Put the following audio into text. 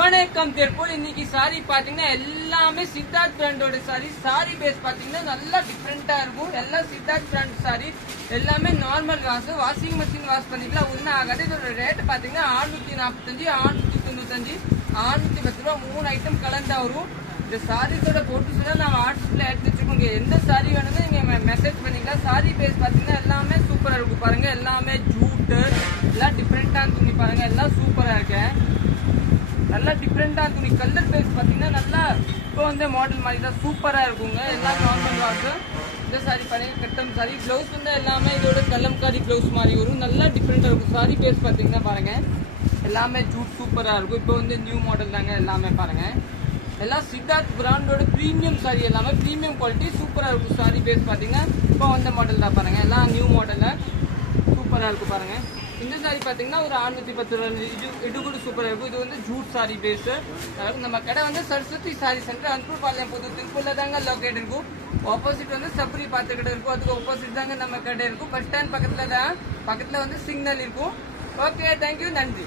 வணக்கம் தெர்போல். இன்னைக்கு சாரி பாத்தீங்கன்னா எல்லாமே சித்தார்த் பிராண்டோட சாரி. சாரி பேஸ் பாத்தீங்கன்னா நல்லா டிஃப்ரெண்டா இருக்கும். எல்லாம் சித்தார்த் பிராண்ட் சாரி. எல்லாமே நார்மல் வாஷிங் மிஷின் வாஷ் பண்ணிக்கலாம், ஒன்னும் ஆகாது. இதோட ரேட் பாத்தீங்கன்னா 645, 695, 610 ரூபா. 3 ஐட்டம் கலந்தா வரும். இந்த சாரீஸோட போட்டோஸ் நான் வாட்ஸ்அப்ல எடுத்து வச்சுக்கோங்க. எந்த சாரி வேணும்னு நீங்க மெசேஜ் பண்ணிக்கலாம். சாரி பேஸ் பாத்தீங்கன்னா எல்லாமே சூப்பரா இருக்கும் பாருங்க. எல்லாமே ஜூட் எல்லாம் டிஃப்ரெண்டான துணி பாருங்க. எல்லாம் சூப்பரா இருக்கு. நல்லா டிஃப்ரெண்டான துணி. கலர் பேஸ் பாத்தீங்கன்னா நல்லா இப்போ வந்து மாடல் மாதிரி தான் சூப்பரா இருக்குங்க. எல்லாம் நார்மல் வாஷ். இந்த சாரி பாருங்க, கட்டம் சாரி. பிளவுஸ் வந்து எல்லாமே இதோட கலம்காரி பிளவுஸ் மாதிரி வரும். நல்லா டிஃப்ரெண்டா இருக்கும். சாரி பேஸ் பாத்தீங்கன்னா பாருங்க எல்லாமே ஜூட் சூப்பரா இருக்கும். இப்போ வந்து நியூ மாடல் தாங்க எல்லாமே பாருங்க. எல்லாம் சித்தார்த் பிராண்டோட பிரீமியம் சாரி. எல்லாமே பிரீமியம் குவாலிட்டி சூப்பரா இருக்கும். சாரி பேஸ் பாத்தீங்கன்னா இப்போ வந்த மாடல் தான் பாருங்க. எல்லாம் நியூ மாடல்ல சூப்பரா இருக்கும் பாருங்க. இந்த சாரி பாத்தீங்கன்னா ஒரு 610 ரூபா. இது கூட சூப்பரா இருக்கும். இது வந்து ஜூட் சாரி பேஸ். நம்ம கடை வந்து சரஸ்வதி சாரி சென்டர், அன்புபாளையம் புது திருப்பூர்ல தாங்க லொகேட் இருக்கும். ஆப்போசிட் வந்து சப்ரி பாத்து கடை இருக்கும். அதுக்கு ஆப்போசிட் தாங்க நம்ம கடை இருக்கும். பஸ் ஸ்டாண்ட் பக்கத்துல வந்து சிக்னல் இருக்கும். ஓகே, தேங்க்யூ, நன்றி.